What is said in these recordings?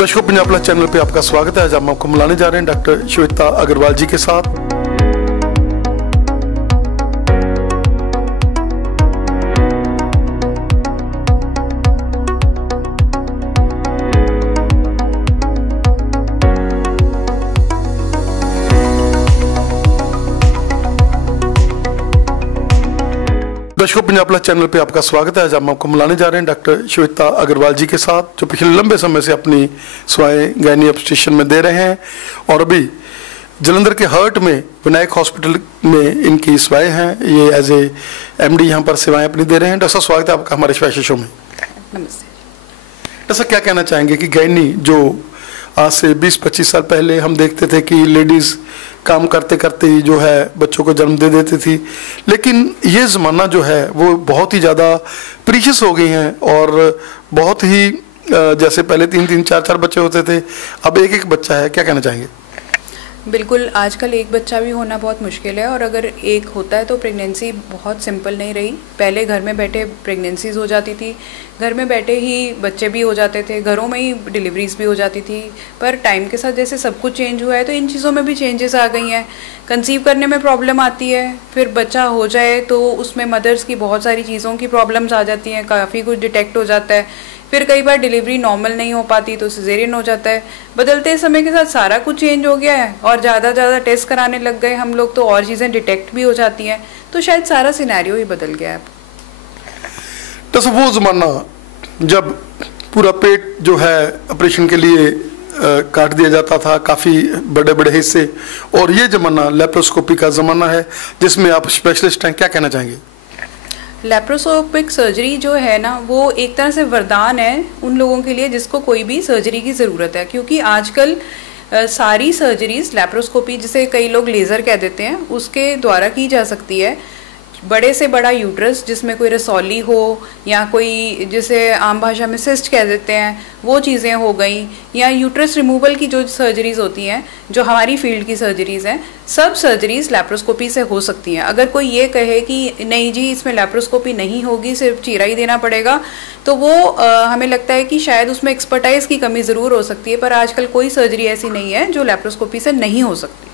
दर्शकों, Punjab plus channel पे आपका स्वागत है। आज हम आपको मिलाने जा रहे हैं डॉक्टर श्वेता अग्रवाल जी के साथ। दर्शकों, पंजाब प्लस चैनल पे आपका स्वागत है। आज हम आपको मिलाने जा रहे हैं डॉक्टर श्वेता अग्रवाल जी के साथ, जो पिछले लंबे समय से अपनी सेवाएं गायनी ऑब्स्टेट्रिशियन में दे रहे हैं और अभी जलंधर के हर्ट में विनायक हॉस्पिटल में इनकी सेवाएं हैं। ये एज ए एमडी यहाँ पर सेवाएं अपनी दे रहे हैं। डॉक्टर साहब, स्वागत है आपका हमारे स्पेशल शो में। नमस्ते। डॉक्टर साहब, क्या कहना चाहेंगे कि गायनी जो आज से 20-25 साल पहले हम देखते थे कि लेडीज़ काम करते करते ही जो है बच्चों को जन्म दे देती थी, लेकिन ये ज़माना जो है वो बहुत ही ज़्यादा प्रीशियस हो गई हैं और बहुत ही जैसे पहले 3-3, 4-4 बच्चे होते थे, अब एक एक बच्चा है। क्या कहना चाहेंगे? बिल्कुल, आजकल एक बच्चा भी होना बहुत मुश्किल है और अगर एक होता है तो प्रेगनेंसी बहुत सिंपल नहीं रही। पहले घर में बैठे प्रेगनेंसीज हो जाती थी, घर में बैठे ही बच्चे भी हो जाते थे, घरों में ही डिलीवरीज भी हो जाती थी। पर टाइम के साथ जैसे सब कुछ चेंज हुआ है तो इन चीज़ों में भी चेंजेस आ गई हैं। कंसीव करने में प्रॉब्लम आती है, फिर बच्चा हो जाए तो उसमें मदर्स की बहुत सारी चीज़ों की प्रॉब्लम्स आ जाती हैं, काफ़ी कुछ डिटेक्ट हो जाता है। फिर कई बार डिलीवरी नॉर्मल नहीं हो पाती तो सिजेरियन हो जाता है। बदलते समय के साथ सारा कुछ चेंज हो गया है और ज़्यादा टेस्ट कराने लग गए हम लोग, तो और चीज़ें डिटेक्ट भी हो जाती हैं, तो शायद सारा सिनेरियो ही बदल गया है। तो सब वो ज़माना जब पूरा पेट जो है ऑपरेशन के लिए काट दिया जाता था, काफ़ी बड़े बड़े हिस्से, और ये ज़माना लेप्रोस्कोपी का ज़माना है जिसमें आप स्पेशलिस्ट हैं। क्या कहना चाहेंगे? लेप्रोस्कोपिक सर्जरी जो है ना, वो एक तरह से वरदान है उन लोगों के लिए जिसको कोई भी सर्जरी की ज़रूरत है, क्योंकि आजकल सारी सर्जरीज लेप्रोस्कोपी, जिसे कई लोग लेज़र कह देते हैं, उसके द्वारा की जा सकती है। बड़े से बड़ा यूट्रस जिसमें कोई रसौली हो या कोई जिसे आम भाषा में सिस्ट कह देते हैं, वो चीज़ें हो गई, या यूट्रस रिमूवल की जो सर्जरीज होती हैं जो हमारी फील्ड की सर्जरीज़ हैं, सब सर्जरीज लेप्रोस्कोपी से हो सकती हैं। अगर कोई ये कहे कि नहीं जी इसमें लेप्रोस्कोपी नहीं होगी, सिर्फ चीरा ही देना पड़ेगा, तो वो हमें लगता है कि शायद उसमें एक्सपर्टाइज की कमी ज़रूर हो सकती है। पर आजकल कोई सर्जरी ऐसी नहीं है जो लेप्रोस्कोपी से नहीं हो सकती।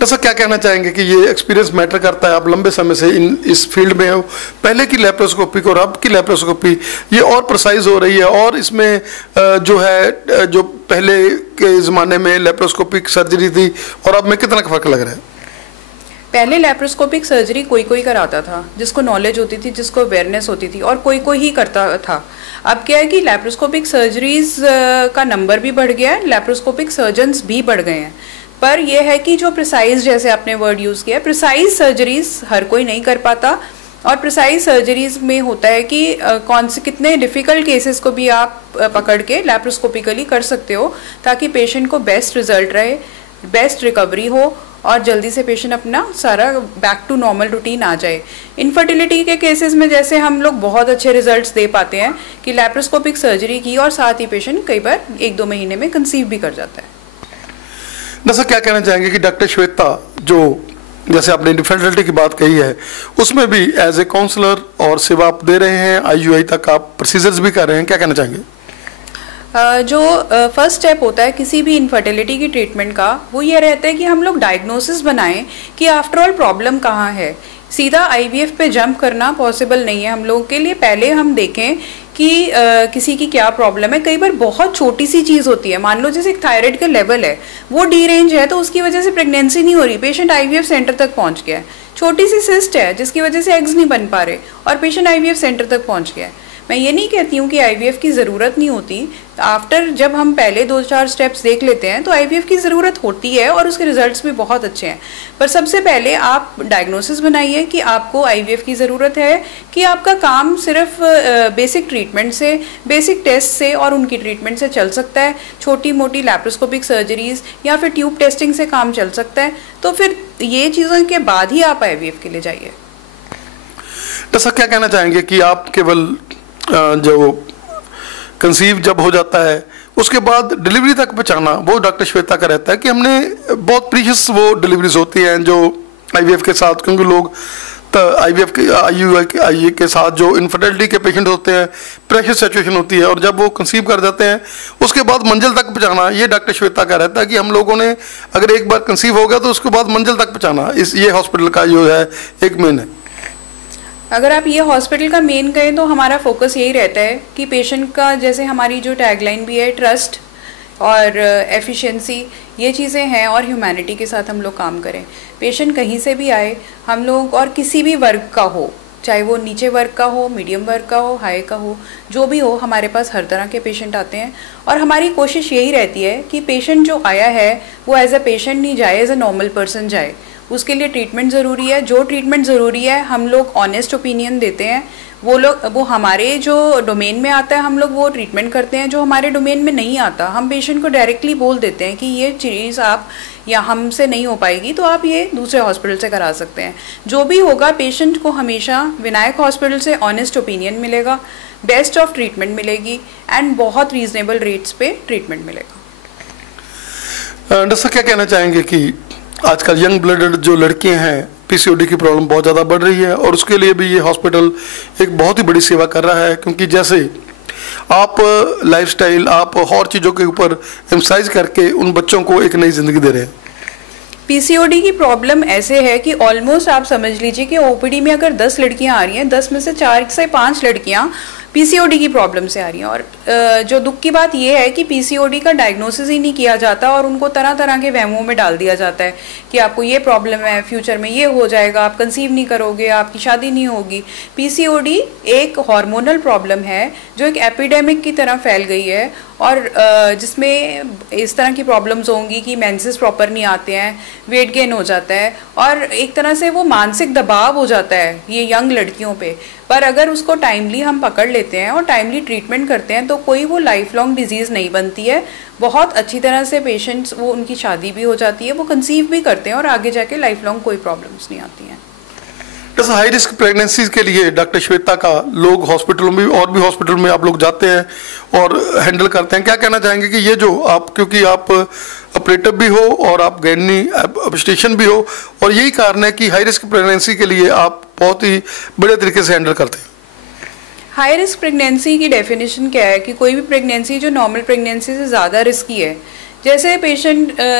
तो क्या कहना चाहेंगे कि ये एक्सपीरियंस मैटर करता है? आप लंबे समय से इस फील्ड में हो, पहले की लेप्रोस्कोपी और अब की लेप्रोस्कोपी ये और प्रिसाइज हो रही है, और इसमें जो है जो पहले के ज़माने में लेप्रोस्कोपिक सर्जरी थी और अब में कितना फर्क लग रहा है? पहले लेप्रोस्कोपिक सर्जरी कोई कोई कराता था, जिसको नॉलेज होती थी, जिसको अवेयरनेस होती थी, और कोई कोई ही करता था। अब क्या है कि लेप्रोस्कोपिक सर्जरीज का नंबर भी बढ़ गया है, लेप्रोस्कोपिक सर्जन्स भी बढ़ गए हैं। पर यह है कि जो प्रिसाइज, जैसे आपने वर्ड यूज़ किया, प्रिसाइज सर्जरीज हर कोई नहीं कर पाता, और प्रिसाइज सर्जरीज में होता है कि कौन से कितने डिफ़िकल्ट केसेस को भी आप पकड़ के लेप्रोस्कोपिकली कर सकते हो, ताकि पेशेंट को बेस्ट रिजल्ट रहे, बेस्ट रिकवरी हो और जल्दी से पेशेंट अपना सारा बैक टू नॉर्मल रूटीन आ जाए। इनफर्टिलिटी के केसेस में जैसे हम लोग बहुत अच्छे रिजल्ट्स दे पाते हैं कि लेप्रोस्कोपिक सर्जरी की और साथ ही पेशेंट कई बार 1-2 महीने में कंसीव भी कर जाता है। दरअसल क्या कहना चाहेंगे कि डॉक्टर श्वेता, जो जैसे आपने इनफर्टिलिटी की बात कही है, उसमें भी एज ए काउंसलर और सेवा आप दे रहे हैं, IUI तक आप प्रोसीजर्स भी कर रहे हैं। क्या कहना चाहेंगे? जो फर्स्ट स्टेप होता है किसी भी इनफर्टिलिटी की ट्रीटमेंट का, वो ये रहता है कि हम लोग डायग्नोसिस बनाएं कि आफ्टर ऑल प्रॉब्लम कहाँ है। सीधा IVF पे जंप करना पॉसिबल नहीं है हम लोगों के लिए। पहले हम देखें कि किसी की क्या प्रॉब्लम है। कई बार बहुत छोटी सी चीज़ होती है, मान लो जैसे एक थायराइड का लेवल है, वो डी रेंज है, तो उसकी वजह से प्रेगनेंसी नहीं हो रही, पेशेंट IVF सेंटर तक पहुंच गया है। छोटी सी सिस्ट है जिसकी वजह से एग्स नहीं बन पा रहे और पेशेंट IVF सेंटर तक पहुंच गया है। मैं ये नहीं कहती हूँ कि IVF की ज़रूरत नहीं होती। आफ्टर जब हम पहले 2-4 स्टेप्स देख लेते हैं तो IVF की ज़रूरत होती है और उसके रिजल्ट्स भी बहुत अच्छे हैं। पर सबसे पहले आप डायग्नोसिस बनाइए कि आपको IVF की ज़रूरत है, कि आपका काम सिर्फ बेसिक ट्रीटमेंट से, बेसिक टेस्ट से और उनकी ट्रीटमेंट से चल सकता है, छोटी मोटी लेप्रोस्कोपिक सर्जरीज या फिर ट्यूब टेस्टिंग से काम चल सकता है, तो फिर ये चीज़ों के बाद ही आप IVF के लिए जाइए। तो सर क्या कहना चाहेंगे कि आप केवल जो कंसीव जब हो जाता है उसके बाद डिलीवरी तक पहुंचाना वो डॉक्टर श्वेता का रहता है, कि हमने बहुत प्रीशियस वो डिलीवरीज होती हैं जो IVF के साथ, क्योंकि लोग IVF के IUI के साथ जो इनफर्टिलिटी के पेशेंट होते हैं, प्रेशर सिचुएशन होती है, और जब वो कंसीव कर जाते हैं उसके बाद मंजिल तक पहुँचाना, ये डॉक्टर श्वेता का रहता है कि हम लोगों ने अगर एक बार कंसीव हो गया तो उसके बाद मंजिल तक पहुँचाना, ये हॉस्पिटल का जो है एक मेन है। अगर आप ये हॉस्पिटल का मेन कहें तो हमारा फोकस यही रहता है कि पेशेंट का, जैसे हमारी जो टैगलाइन भी है, ट्रस्ट और एफिशिएंसी, ये चीज़ें हैं, और ह्यूमैनिटी के साथ हम लोग काम करें। पेशेंट कहीं से भी आए, हम लोग, और किसी भी वर्ग का हो, चाहे वो नीचे वर्ग का हो, मीडियम वर्ग का हो, हाई का हो, जो भी हो, हमारे पास हर तरह के पेशेंट आते हैं। और हमारी कोशिश यही रहती है कि पेशेंट जो आया है वो एज अ पेशेंट नहीं जाए, एज अ नॉर्मल पर्सन जाए। उसके लिए ट्रीटमेंट ज़रूरी है, जो ट्रीटमेंट ज़रूरी है हम लोग ऑनेस्ट ओपिनियन देते हैं। वो हमारे जो डोमेन में आता है हम लोग वो ट्रीटमेंट करते हैं, जो हमारे डोमेन में नहीं आता हम पेशेंट को डायरेक्टली बोल देते हैं कि ये चीज़ आप या हमसे नहीं हो पाएगी तो आप ये दूसरे हॉस्पिटल से करा सकते हैं। जो भी होगा, पेशेंट को हमेशा विनायक हॉस्पिटल से ऑनेस्ट ओपिनियन मिलेगा, बेस्ट ऑफ ट्रीटमेंट मिलेगी, एंड बहुत रीजनेबल रेट्स पे ट्रीटमेंट मिलेगा। डॉक्टर साहब, क्या कहना चाहेंगे कि आजकल यंग ब्लडेड जो लड़कियां हैं, PCOD की प्रॉब्लम बहुत ज़्यादा बढ़ रही है, और उसके लिए भी ये हॉस्पिटल एक बहुत ही बड़ी सेवा कर रहा है, क्योंकि जैसे आप लाइफस्टाइल, आप और चीज़ों के ऊपर एम्फसाइज करके उन बच्चों को एक नई ज़िंदगी दे रहे हैं। PCOD की प्रॉब्लम ऐसे है कि ऑलमोस्ट आप समझ लीजिए कि OPD में अगर 10 लड़कियां आ रही हैं, 10 में से 4 से 5 लड़कियां PCOD की प्रॉब्लम से आ रही हैं। और जो दुख की बात यह है कि PCOD का डायग्नोसिस ही नहीं किया जाता, और उनको तरह तरह के वहमों में डाल दिया जाता है कि आपको ये प्रॉब्लम है, फ्यूचर में ये हो जाएगा, आप कंसीव नहीं करोगे, आपकी शादी नहीं होगी। PCOD एक हार्मोनल प्रॉब्लम है जो एक एपिडेमिक की तरह फैल गई है, और जिसमें इस तरह की प्रॉब्लम्स होंगी कि मेंसेस प्रॉपर नहीं आते हैं, वेट गेन हो जाता है, और एक तरह से वो मानसिक दबाव हो जाता है ये यंग लड़कियों पे। पर अगर उसको टाइमली हम पकड़ लेते हैं और टाइमली ट्रीटमेंट करते हैं तो कोई वो लाइफ लॉन्ग डिजीज़ नहीं बनती है। बहुत अच्छी तरह से पेशेंट्स, वो उनकी शादी भी हो जाती है, वो कंसीव भी करते हैं, और आगे जाके लाइफ लॉन्ग कोई प्रॉब्लम्स नहीं आती हैं। जैसे हाई रिस्क प्रेगनेंसीज के लिए डॉक्टर श्वेता का लोग हॉस्पिटलों में और भी हॉस्पिटल में आप लोग जाते हैं और हैंडल करते हैं, क्या कहना चाहेंगे कि ये जो आप, क्योंकि आप ऑपरेटर भी हो और आप गैनी ऑब्स्टेट्रिशियन भी हो, और यही कारण है कि हाई रिस्क प्रेगनेंसी के लिए आप बहुत ही बड़े तरीके से हैंडल करते हैं। हाई रिस्क प्रेगनेंसी की डेफिनेशन क्या है कि कोई भी प्रेगनेंसी जो नॉर्मल प्रेगनेंसी से ज़्यादा रिस्की है। जैसे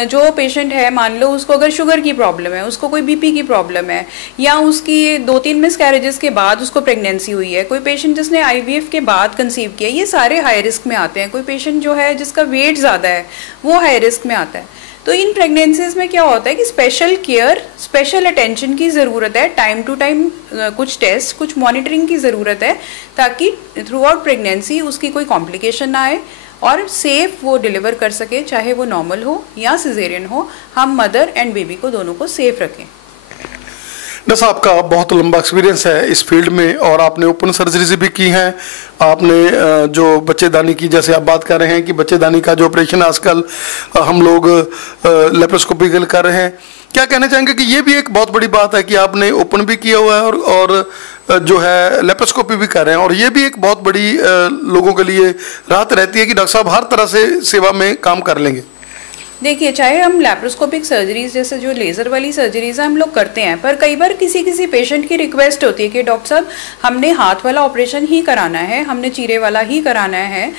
जो पेशेंट है, मान लो उसको अगर शुगर की प्रॉब्लम है, उसको कोई BP की प्रॉब्लम है, या उसकी 2-3 मिसकैरेजेस के बाद उसको प्रेगनेंसी हुई है, कोई पेशेंट जिसने IVF के बाद कंसीव किया, ये सारे हाई रिस्क में आते हैं। कोई पेशेंट जो है जिसका वेट ज़्यादा है वो हाई रिस्क में आता है। तो इन प्रेगनेंसीज में क्या होता है कि स्पेशल केयर, स्पेशल अटेंशन की ज़रूरत है, टाइम टू टाइम कुछ टेस्ट, कुछ मॉनिटरिंग की ज़रूरत है, ताकि थ्रू आउट प्रेगनेंसी उसकी कोई कॉम्प्लिकेशन ना आए और सेफ वो डिलीवर कर सके, चाहे वो नॉर्मल हो या सिजेरियन हो। हम मदर एंड बेबी को दोनों को सेफ रखें। डॉक्टर साहब, आपका बहुत लंबा एक्सपीरियंस है इस फील्ड में, और आपने ओपन सर्जरीज भी की हैं, आपने जो बच्चेदानी की, जैसे आप बात कर रहे हैं कि बच्चेदानी का जो ऑपरेशन आजकल हम लोग लेप्रोस्कोपिकल कर रहे हैं, क्या कहना चाहेंगे कि ये भी एक बहुत बड़ी बात है कि आपने ओपन भी किया हुआ है और जो है लेप्रोस्कोपी भी कर रहे हैं, और ये भी एक बहुत बड़ी लोगों के लिए राहत रहती है कि डॉक्टर साहब हर तरह से सेवा में काम कर लेंगे। देखिए, चाहे हम लैप्रोस्कोपिक सर्जरीज जैसे जो लेज़र वाली सर्जरीज हम लोग करते हैं, पर कई बार किसी पेशेंट की रिक्वेस्ट होती है कि डॉक्टर साहब हमने हाथ वाला ऑपरेशन ही कराना है, हमने चीरे वाला ही कराना है।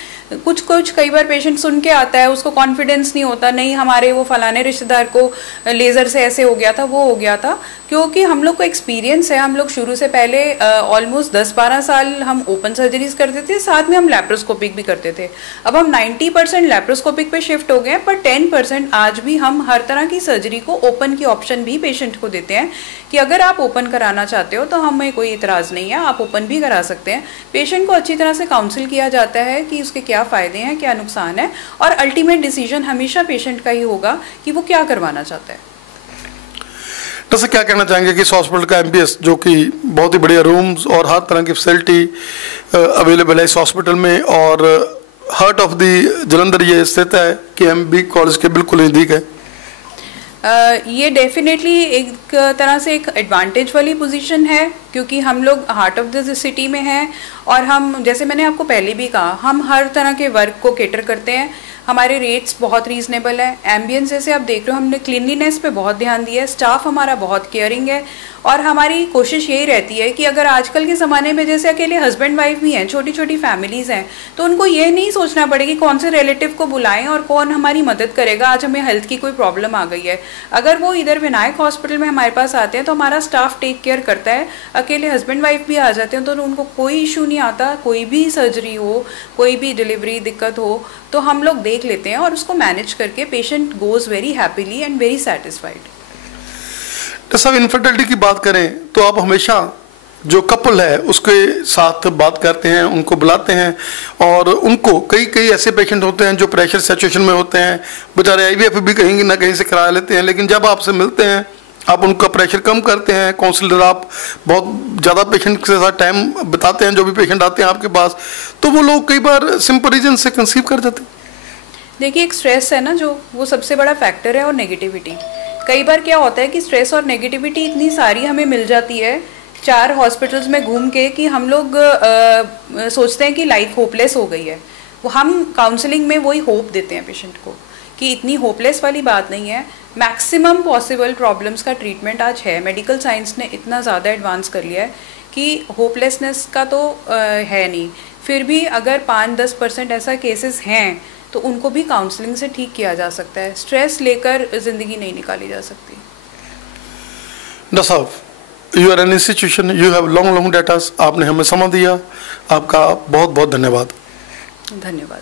कुछ कई बार पेशेंट सुन के आता है, उसको कॉन्फिडेंस नहीं होता, नहीं हमारे वो फलाने रिश्तेदार को लेज़र से ऐसे हो गया था, वो हो गया था। क्योंकि हम लोग को एक्सपीरियंस है, हम लोग शुरू से पहले ऑलमोस्ट 10-12 साल हम ओपन सर्जरीज करते थे, साथ में हम लैप्रोस्कोपिक भी करते थे। अब हम 90% लैप्रोस्कोपिक पे शिफ्ट हो गए हैं, पर 10% आज भी हम हर तरह की सर्जरी को ओपन की ऑप्शन भी पेशेंट को देते हैं कि अगर आप ओपन कराना चाहते हो तो हमें कोई इतराज़ नहीं है, आप ओपन भी करा सकते हैं। पेशेंट को अच्छी तरह से काउंसिल किया जाता है कि उसके क्या फ़ायदे हैं, क्या नुकसान है, और अल्टीमेट डिसीजन हमेशा पेशेंट का ही होगा कि वो क्या करवाना चाहता है। तो क्या कहना चाहेंगे कि इस हॉस्पिटल का MBS, जो कि बहुत ही बढ़िया रूम्स और हर तरह की फैसिलिटी अवेलेबल है इस हॉस्पिटल में, और हार्ट ऑफ द जलंधर ये स्थित है, KMB कॉलेज के बिल्कुल नज़दीक है। ये डेफिनेटली एक तरह से एक एडवांटेज वाली पोजीशन है, क्योंकि हम लोग हार्ट ऑफ द सिटी में हैं और हम, जैसे मैंने आपको पहले भी कहा, हम हर तरह के वर्क को केटर करते हैं। हमारे रेट्स बहुत रीजनेबल है। एम्बियंस जैसे आप देख रहे हो, हमने क्लीनलीनेस पे बहुत ध्यान दिया है, स्टाफ हमारा बहुत केयरिंग है। और हमारी कोशिश यही रहती है कि अगर आजकल के ज़माने में जैसे अकेले हस्बैंड वाइफ भी हैं, छोटी छोटी फैमिलीज़ हैं, तो उनको ये नहीं सोचना पड़ेगा कि कौन से रिलेटिव को बुलाएं और कौन हमारी मदद करेगा। आज हमें हेल्थ की कोई प्रॉब्लम आ गई है, अगर वो इधर विनायक हॉस्पिटल में हमारे पास आते हैं तो हमारा स्टाफ टेक केयर करता है। अकेले हस्बैंड वाइफ भी आ जाते हैं तो उनको कोई इशू नहीं आता। कोई भी सर्जरी हो, कोई भी डिलीवरी दिक्कत हो, तो हम लोग देख लेते हैं और उसको मैनेज करके patient goes very happily and very satisfied. तो सब इनफर्टिलिटी की बात करें तो आप हमेशा जो कपल है उसके साथ बात करते हैं, उनको बुलाते हैं, और उनको कई ऐसे पेशेंट होते हैं जो प्रेशर सिचुएशन में होते हैं, बेचारे आईवीएफ भी कहीं ना कहीं से करा लेते हैं, लेकिन जब आपसे मिलते हैं आप उनका प्रेशर कम करते हैं। काउंसलर आप बहुत ज़्यादा पेशेंट के साथ टाइम बिताते हैं, जो भी पेशेंट आते हैं आपके पास, तो वो लोग कई बार सिंपल रीजन से कंसीव कर जाते हैं। देखिए, एक स्ट्रेस है ना, जो वो सबसे बड़ा फैक्टर है, और नेगेटिविटी। कई बार क्या होता है कि स्ट्रेस और नेगेटिविटी इतनी सारी हमें मिल जाती है 4 हॉस्पिटल्स में घूम के कि हम लोग सोचते हैं कि लाइफ होपलेस हो गई है। वो हम काउंसलिंग में वही होप देते हैं पेशेंट को कि इतनी होपलेस वाली बात नहीं है। मैक्सिमम पॉसिबल प्रॉब्लम्स का ट्रीटमेंट आज है। मेडिकल साइंस ने इतना ज़्यादा एडवांस कर लिया है कि होपलेसनेस का तो है नहीं। फिर भी अगर 5-10% ऐसा केसेस हैं तो उनको भी काउंसलिंग से ठीक किया जा सकता है। स्ट्रेस लेकर ज़िंदगी नहीं निकाली जा सकती। डॉक्टर साहब, you are an institution, you have long datas, आपने हमें समय दिया, आपका बहुत बहुत धन्यवाद। धन्यवाद।